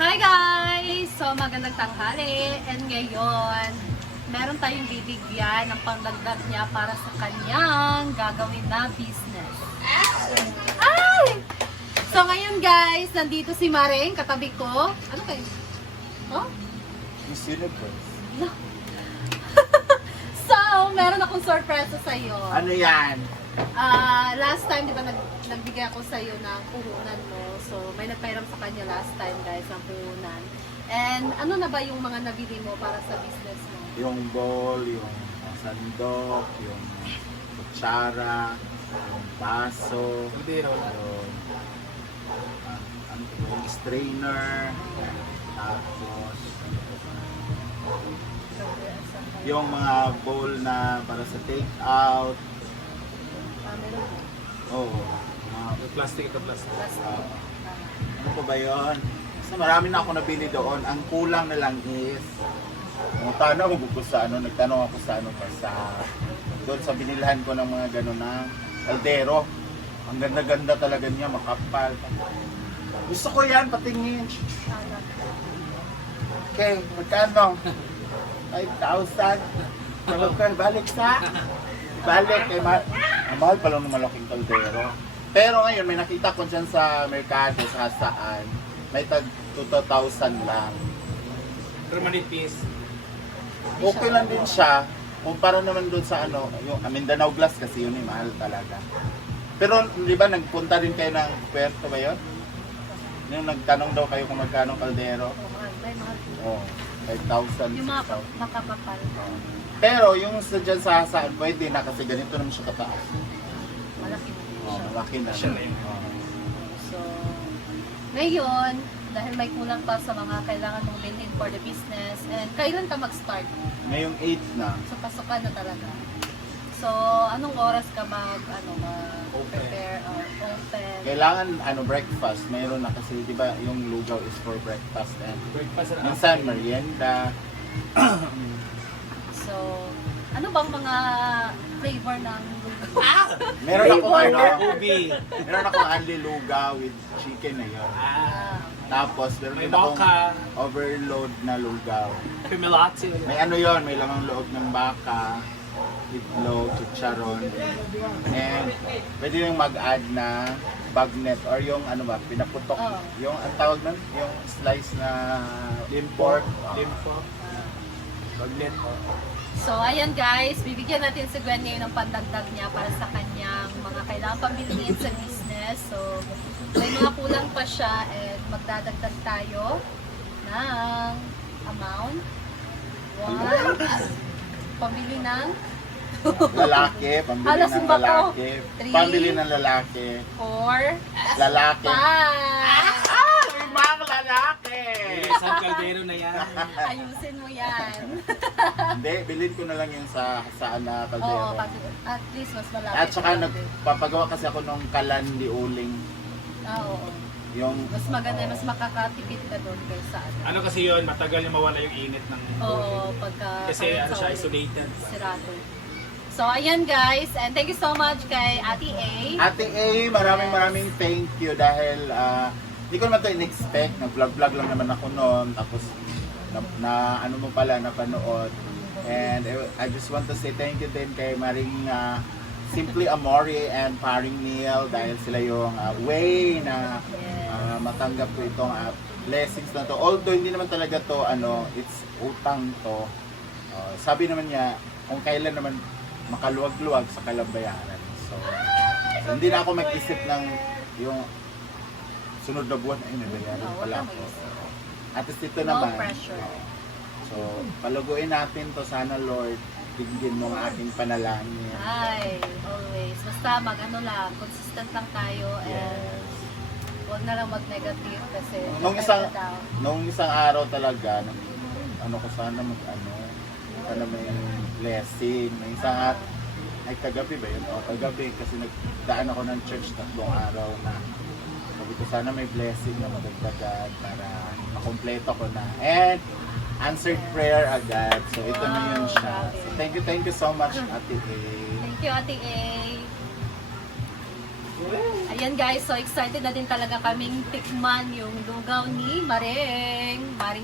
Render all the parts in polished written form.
Hi guys! So magandang tanghali and ngayon meron tayong bibigyan ng pangdagdag niya para sa kanyang gagawin na business. Ay! So ngayon guys, nandito si Maring, katabi ko. Ano kayo? Oh? Miss Universe. No. So, meron akong sorpresa sa iyo. Ano yan? Last time, di ba, nagbigay ako sa iyo ng puhunan mo. So, may nagpairam sa kanya last time, guys, ng puhunan. And ano na ba yung mga nabili mo para sa business mo? Yung bowl, yung sandok, yung kutsara, yung baso, yung strainer, tapos yung mga bowl na para sa take out. Meron mo. Oh, Plastic ito, plastic. ano pa ba yun? Kasi marami na ako nabili doon. Ang kulang na lang is tanong ko sa ano, nagtanong ako sa ano pa sa doon sa binilhan ko ng mga gano'n na kaldero. Ang ganda-ganda talaga niya, makapal. Gusto ko yan, patingin. Okay, magkano? 5,000. Okay, balik sa? Balik kay mahal pa lang ng malaking kaldero. Pero ngayon, may nakita ko dyan sa merkado, sa saan, may tag 2,000 lang. Pero manipis. Okay lang din siya. Kumpara naman doon sa ano, yung Mindanao Glass kasi yun mahal talaga. Pero di ba nagpunta rin kayo ng Puerto ba yun? Yung nagtanong daw kayo kung magkano kaldero. May mahal. Oh, 5,000, Yung mga 6,000. makapapal. Pero yung sa dyan sa saan, pwede na kasi ganito naman siya kataas. Malaki na din Oh, siya. malaki na. Siya na yun. Oh. So, ngayon, dahil may kulang pa sa mga kailangan mong bilhin for the business, and kailan ka mag-start? Ngayong 8 na. So, pasukan na talaga. So, anong oras ka mag-prepare or open? Kailangan ano breakfast, mayroon na kasi 'di ba yung lugaw is for breakfast and Breakfast na. minsan merienda. So, ano bang mga flavor ng Meron ako ano, Ubi. meron ako only lugaw with chicken na yun. Tapos meron May din akong baka. overload na lugaw. Pimelati. May ano yon, may lamang loob ng baka, itlog, chicharon, and pwede yung mag-add na bagnet or yung ano ba, pinaputok. Oh. Yung ang tawag nun, yung slice na pork. Limpo. Bagnet. So, ayan guys, bibigyan natin si Gwen ngayon ng pandagdag niya para sa kanyang mga kailangan pambilihin sa business. So, may mga kulang pa siya and magdadagdag tayo ng amount. 1, pambili ng Lalaki, pambili Ala, ng sumba ko. lalaki. Three. Pambili ng lalaki. 4, Lalaki. 5. Limang lalaki! Isang kaldero na yan. Ayusin mo yan. Hindi, bilhin ko na lang yung sa saan na Oo, kaldero. at least mas malapit. At saka natin. nagpapagawa kasi ako ng kalandi uling. Oo. Yung Mas maganda, mas makakatipid ka doon kaysa ano. Ano kasi yun, matagal yung mawala yung init ng Oo, pagka Kasi ano sa siya, ulo, isolated. sirado. So, ayan guys, and thank you so much kay Ate A. Ate A, maraming thank you dahil hindi ko naman ito in-expect. Nag-vlog-vlog lang naman ako noon. Tapos na ano mo pala, napanood. And I just want to say thank you din kay Maring Simply Amore and Paring Neil dahil sila yung way na matanggap ko itong blessings na to. Although hindi naman talaga to ano, it's utang to. Sabi naman niya kung kailan naman makaluwag-luwag sa kalambayaran. So hindi na ako mag-isip ng yung sunod na buwan ay nabayaran pala ako. At least ito No naman. pressure. So paluguin natin to, sana Lord bigyan mo ang ating panalangin. Ay, always. Basta mag-ano lang, consistent lang tayo and huwag na lang mag-negative kasi Nung isang araw talaga, ano ko sana sana may blessing. May isang ay kagabi ba yun? O kagabi kasi nagdaan ako ng church 3 araw na. Sabi ko sana may blessing na madagdagan para makompleto ko na. And answered prayer agad. So ito na yun siya. So, thank you so much Ate A. Thank you, Ate A. Ayan yan guys, so excited na din talaga kaming tikman yung lugaw ni Maring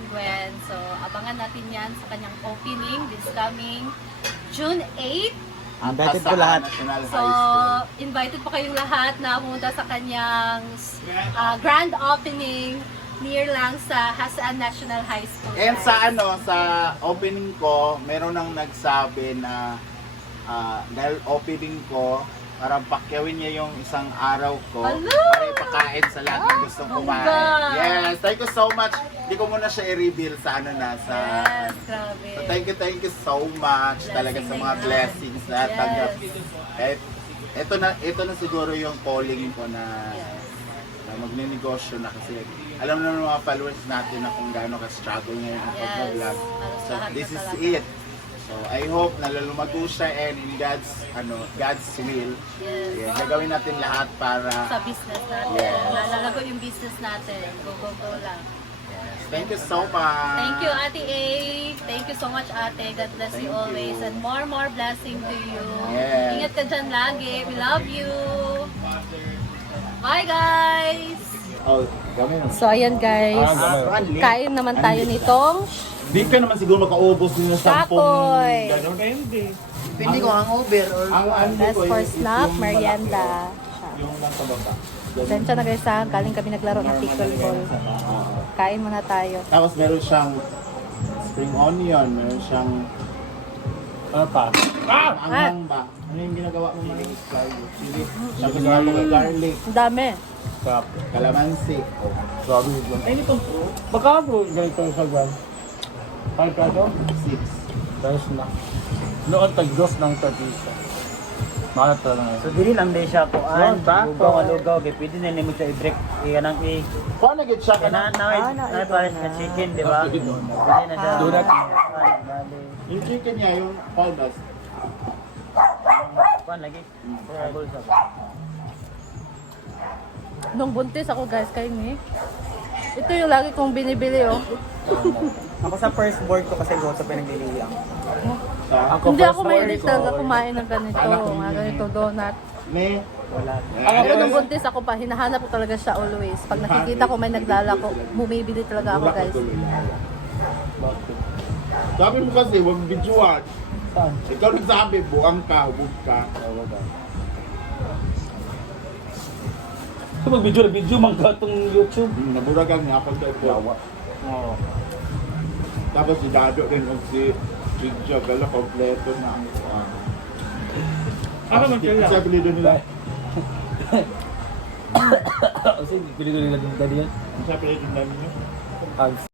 Gwen. So abangan natin yan sa kanyang opening this coming June 8. Invited po Pasaan lahat. National So, High School. invited po kayong lahat na pumunta sa kanyang grand opening near lang sa Hasaan National High School. And guys. sa opening ko, meron nang nagsabi na dahil opening ko, parang pakyawin niya yung isang araw ko Hello! para ipakain sa lahat ng gustong kumain. Bongga! Yes, thank you so much. Hindi ko muna siya i-reveal sa Yes, grabe. So thank you so much talaga sa mga blessings na Yes. tanggap. Kahit ito na siguro yung calling ko na magninegosyo na kasi alam na ng mga followers natin na kung gaano ka-struggle ngayon ang pag-vlog. Halos So lahat this na is talaga. it. So I hope na lumago siya and in God's will. Yes. Yeah, gagawin natin lahat para Sa business natin. Yes. Nalalago yung business natin. Go, go, go lang. thank you so much. Thank you, Ate A. Thank you so much, Ate. God bless you Thank always. you. And more blessing to you. Yes. Ingat ka dyan lagi. We love you. Bye, guys! Oh, kami na. So, ayan guys. Kain naman tayo nitong Di ka naman siguro makaubos din ng 10 Kapoy. gano'n. Depende ko ang Uber or Ang best ko for is snack, yung merienda. malaki. Yung nasa baba. Sensya na guys ha, galing kami naglaro ng pickleball. Kain muna tayo. Tapos meron siyang spring onion, meron siyang Ano pa? anghang ba? Ano yung ginagawa mo mga chili? Siya ginagawa mo kay garlic, Ang dami. calamansi. Grabe yun. Ay, nito po. Baka ako ganito sa gan. 5 peso? 6. Guys na. Noon tag-dos ng 30. Mahal talaga ngayon. So dili lang din siya ko an. Oh, tako. Lugaw kay pwede na nimo siya i-break iyanang i. Paano gid siya ka Kana na? na pares ka chicken, di ba? Pwede na siya. Donut. Yung chicken niya, yung palmas. Kuan lagi. Trouble sa. Nung buntis ako guys, kayo ni. Ito yung lagi kong binibili oh. Ako sa first board ko kasi go sa pinagliliwi ako. Sa Hindi ako mahilig talaga kumain ng ganito. Mga ganito donut. ne. Wala. Pero nung buntis ako pa, hinahanap ko talaga siya always. Pag nakikita ko may naglalako, bumibili talaga ako guys. Sabi mo kasi, huwag bidyuan. Saan? Ikaw nagsabi, buang ka, hubog ka. So mag-video man ka itong YouTube. Naburagan niya ako sa ito. Oo. Tapos si Dado rin ang si Jigja, gala kompleto na ang Ako man sila. Sa apelido nila. Kasi pinili nila din yan. Sa apelido nila. Hugs.